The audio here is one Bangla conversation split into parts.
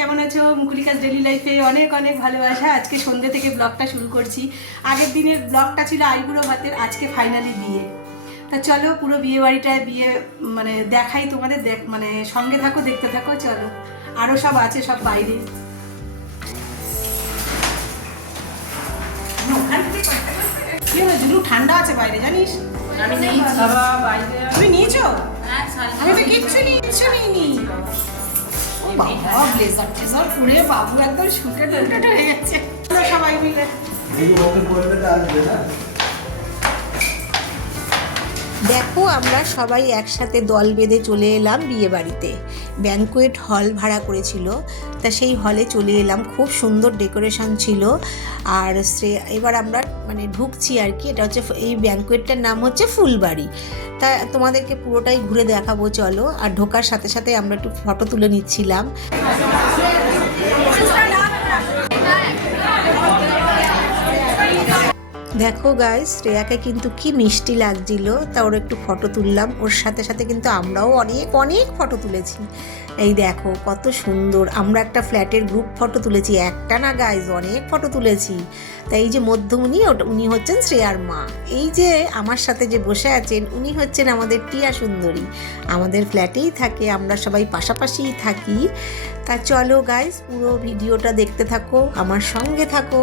কেমন আছো? মুকুলিকাস ডেলি লাইফে অনেক অনেক ভালোবাসা। আজকে সন্ধ্যে থেকে ব্লগটা শুরু করছি। আগের দিনের ব্লগটা ছিল আইবুড়ো ভাতের আজকে ফাইনালি বিয়ে। তা চলো পুরো বিয়ে বাড়িটায় বিয়ে মানে দেখাই তোমাদের দেখ মানে সঙ্গে থাকো দেখতে থাকো চলো। আরও সব আছে সব বাইরে। ঠান্ডা আছে বাইরে জানিস? তুমি নিয়েছো? হ্যাঁ, আমি তো কিচ্ছু নিই কিচ্ছু নিইনি দেখো, আমরা সবাই একসাথে দল বেঁধে চলে এলাম বিয়ে বাড়িতে ব্যাঙ্কোয়েট হল ভাড়া করেছিল, তা সেই হলে চলে এলাম। খুব সুন্দর ডেকোরেশন ছিল। আর সে, এবার আমরা মানে ঢুকছি আর কি, এটা হচ্ছে এই ব্যাঙ্কুয়েটটার নাম হচ্ছে ফুলবাড়ি। তা তোমাদেরকে পুরোটাই ঘুরে দেখাবো, চলো। আর ঢোকার সাথে সাথে আমরা একটু ফটো তুলে নিচ্ছিলাম। দেখো গাইস শ্রেয়াকে কিন্তু কি মিষ্টি লাগছিল, তা ওর একটু ফটো তুললাম। ওর সাথে সাথে কিন্তু আমরাও অনেক অনেক ফটো তুলেছি। এই দেখো, কত সুন্দর। আমরা একটা ফ্ল্যাটের গ্রুপ ফটো তুলেছি, একটা না গাইজ অনেক ফটো তুলেছি। তা এই যে মধ্যমণি উনি হচ্ছেন শ্রেয়ার মা। এই যে আমার সাথে যে বসে আছেন, উনি হচ্ছেন আমাদের টিয়া সুন্দরী। আমাদের ফ্ল্যাটেই থাকে, আমরা সবাই পাশাপাশিই থাকি। তা চলো গাইজ পুরো ভিডিওটা দেখতে থাকো, আমার সঙ্গে থাকো।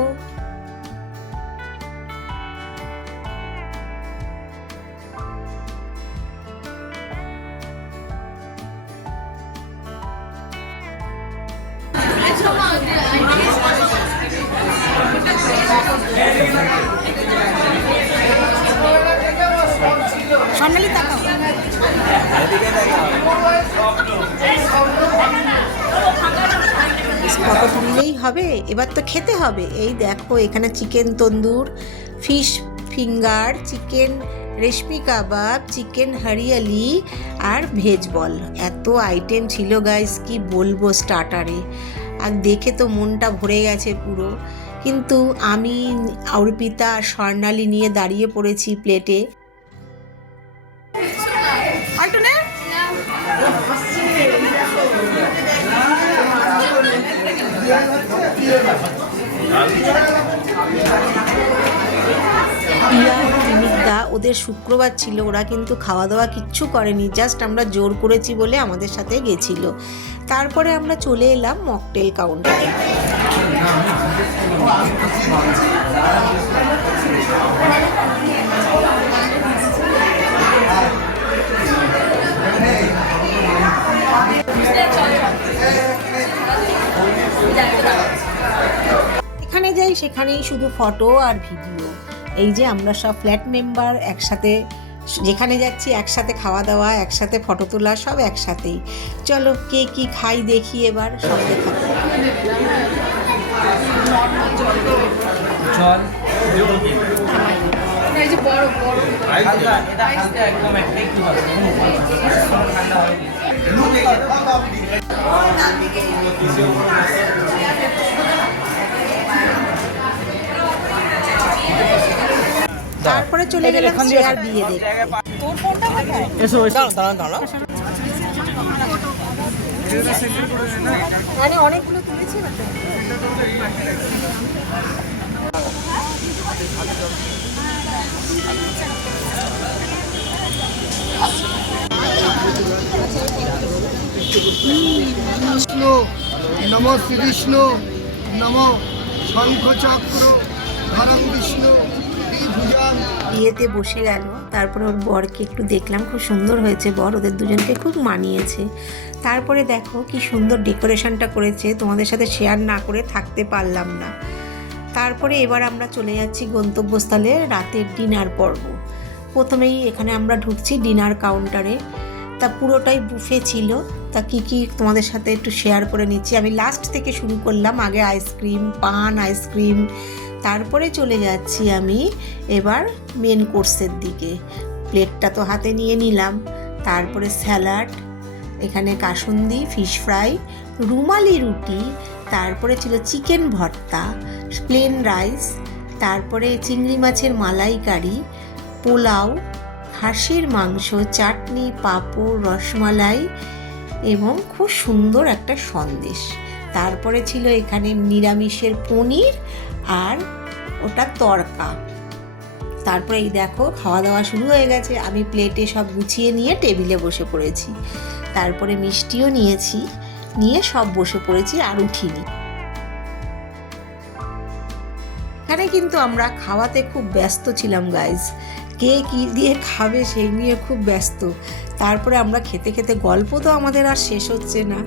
ফটো তুললেই হবে, এবার তো খেতে হবে। এই দেখো, এখানে chicken tandoor, fish finger, chicken reshmi kebab, chicken hariyali আর ভেজ বল। এত আইটেম ছিল গাইস কি বলব স্টার্টারে আর দেখে তো মনটা ভরে গেছে পুরো। কিন্তু আমি অর্পিতা স্বর্ণালী নিয়ে দাঁড়িয়ে পড়েছি প্লেটে। দা ওদের শুক্রবার ছিল ওরা কিন্তু খাওয়া দাওয়া কিচ্ছু করেনি জাস্ট আমরা জোর করেছি বলে আমাদের সাথে গেছিল। তারপরে আমরা চলে এলাম মকটেল কাউন্টারে এখানে যাই, সেখানেই শুধু ফটো আর ভিডিও এই যে আমরা সব ফ্ল্যাট মেম্বার একসাথে, যেখানে যাচ্ছি একসাথে খাওয়া দাওয়া, একসাথে ফটো তোলা, সব একসাথেই। চলো, কে কি খাই দেখি এবার, সব থাকো জল এই যে বড় বড়। একদম তারপরে চলে গেলাম শ্রেয়ার বিয়ে দেখতে। এসো এসো। দাঁড়ান দাঁড়ান মানে অনেকগুলো তুলেছি নম শ্রীকৃষ্ণ নম শঙ্খ চক্র ধরম বিষ্ণু বিয়েতে বসে গেল। তারপরে ওর বরকে একটু দেখলাম, খুব সুন্দর হয়েছে বর, ওদের দুজনকে খুব মানিয়েছে। তারপরে দেখো কি সুন্দর ডেকোরেশনটা করেছে, তোমাদের সাথে শেয়ার না করে থাকতে পারলাম না। তারপরে এবার আমরা চলে যাচ্ছি গন্তব্যস্থলে রাতের ডিনার পর্ব। প্রথমেই এখানে আমরা ঢুকছি ডিনার কাউন্টারে তা পুরোটাই বুফে ছিল। তা কি কি তোমাদের সাথে একটু শেয়ার করে নিচ্ছি। আমি লাস্ট থেকে শুরু করলাম, আগে আইসক্রিম পান আইসক্রিম তারপরে চলে যাচ্ছি আমি এবার মেন কোর্সের দিকে। প্লেটটা তো হাতে নিয়ে নিলাম। তারপরে স্যালাড এখানে কাসুন্দি ফিশ ফ্রাই রুমালি রুটি, তারপরে ছিল চিকেন ভর্তা প্লেন রাইস তারপরে চিংড়ি মাছের মালাইকারি, পোলাও, হাঁসের মাংস, চাটনি, পাঁপড়, রসমালাই এবং খুব সুন্দর একটা সন্দেশ। তারপরে ছিল এখানে নিরামিষের পনির আর ওটা তরকা তারপরে এই দেখো, খাওয়া দাওয়া শুরু হয়ে গেছে। আমি প্লেটে সব গুছিয়ে নিয়ে টেবিলে বসে পড়েছি। তারপরে মিষ্টিও নিয়েছি, নিয়ে সব বসে পড়েছি আর উঠিনি। এখানে কিন্তু আমরা খাওয়াতে খুব ব্যস্ত ছিলাম গাইজ কে কী দিয়ে খাবে সেই নিয়ে খুব ব্যস্ত। তারপরে আমরা খেতে খেতে গল্প তো আমাদের আর শেষ হচ্ছে না।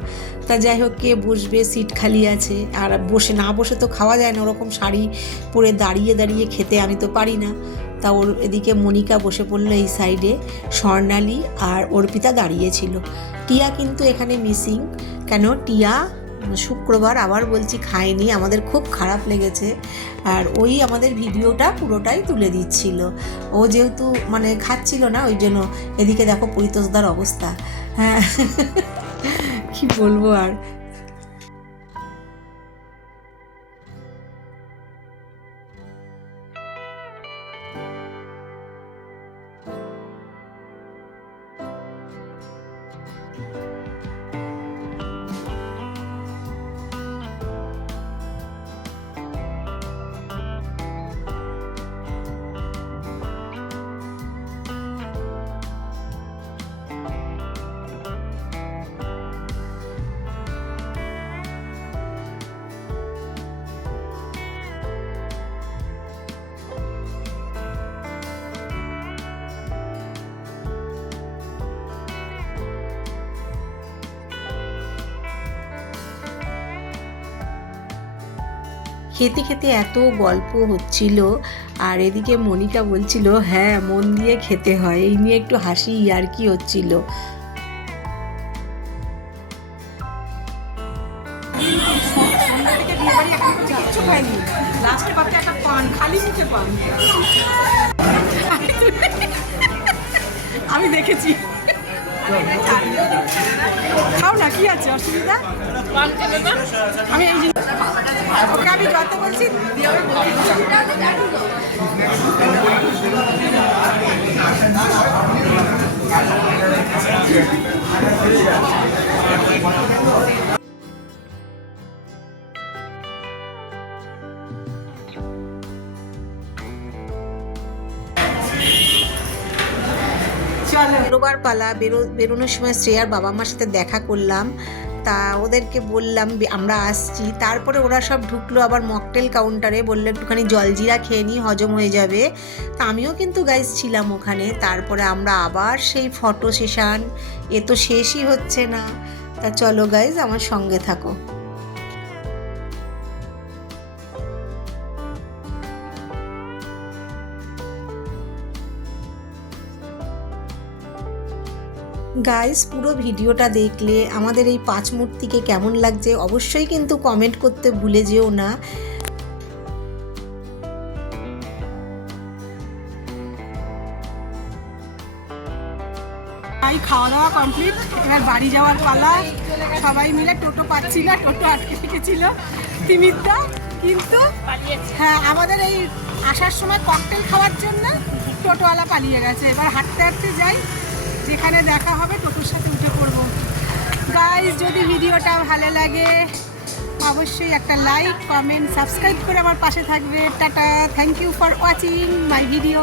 তা যাই হোক, কে বসবে? সিট খালি আছে। আর বসে, না বসে তো খাওয়া যায় না। ওরকম শাড়ি পরে দাঁড়িয়ে দাঁড়িয়ে খেতে আমি তো পারি না। তা ওর এদিকে মনিকা বসে পড়ল এই সাইডে স্বর্ণালী আর অর্পিতা দাঁড়িয়েছিল টিয়া কিন্তু এখানে মিসিং কেন? টিয়া শুক্রবার আবার বলছি খায়নি আমাদের খুব খারাপ লেগেছে। আর ওই আমাদের ভিডিওটা পুরোটাই তুলে দিচ্ছিল। ও যেহেতু মানে খাচ্ছিল না, ওই জন্য এদিকে দেখো পরিতোষদার অবস্থা। হ্যাঁ কি বলব আর? খেতে খেতে এত গল্প হচ্ছিল, আর এদিকে মনিকা বলছিল হ্যাঁ মন দিয়ে খেতে হয়। এই নিয়ে একটু হাসি আর কি হচ্ছিল। আমি দেখেছি। কি আছে? অসুবিধা? আমি এই জিনিস আমি যত বলছি দিয়ে আমি বেরোবার পালা বেরো, বেরোনোর সময় শ্রেয়ার বাবা মার সাথে দেখা করলাম। তা ওদেরকে বললাম আমরা আসছি। তারপরে ওরা সব ঢুকলো আবার মকটেল কাউন্টারে, বলল, একটুখানি জলজিরা খেয়ে নিই, হজম হয়ে যাবে। তা আমিও কিন্তু গাইজ ছিলাম ওখানে। তারপরে আমরা আবার সেই ফটো সেশন এ তো শেষই হচ্ছে না। তা চলো গাইজ আমার সঙ্গে থাকো। গাইস পুরো ভিডিওটা দেখলে আমাদের এই পাঁচ মূর্তিকে কেমন লাগছে অবশ্যই কিন্তু কমেন্ট করতে ভুলে যেও না। খাওয়া দাওয়া কমপ্লিট এবার বাড়ি যাওয়ার পালা। সবাই মিলে টোটো পাচ্ছি না টোটো আটকে রেখেছিল। তিমিরদা, কিন্তু হ্যাঁ আমাদের এই আসার সময় ককটেল খাওয়ার জন্য টোটোওয়ালা পালিয়ে গেছে। এবার হাঁটতে হাঁটতে যাই। যেখানে দেখা হবে, টোটোর সাথে উঠে পড়ব। গাইজ যদি ভিডিওটা ভালো লাগে, অবশ্যই একটা লাইক কমেন্ট সাবস্ক্রাইব করে আমার পাশে থাকবে। Tata thank you for watching my video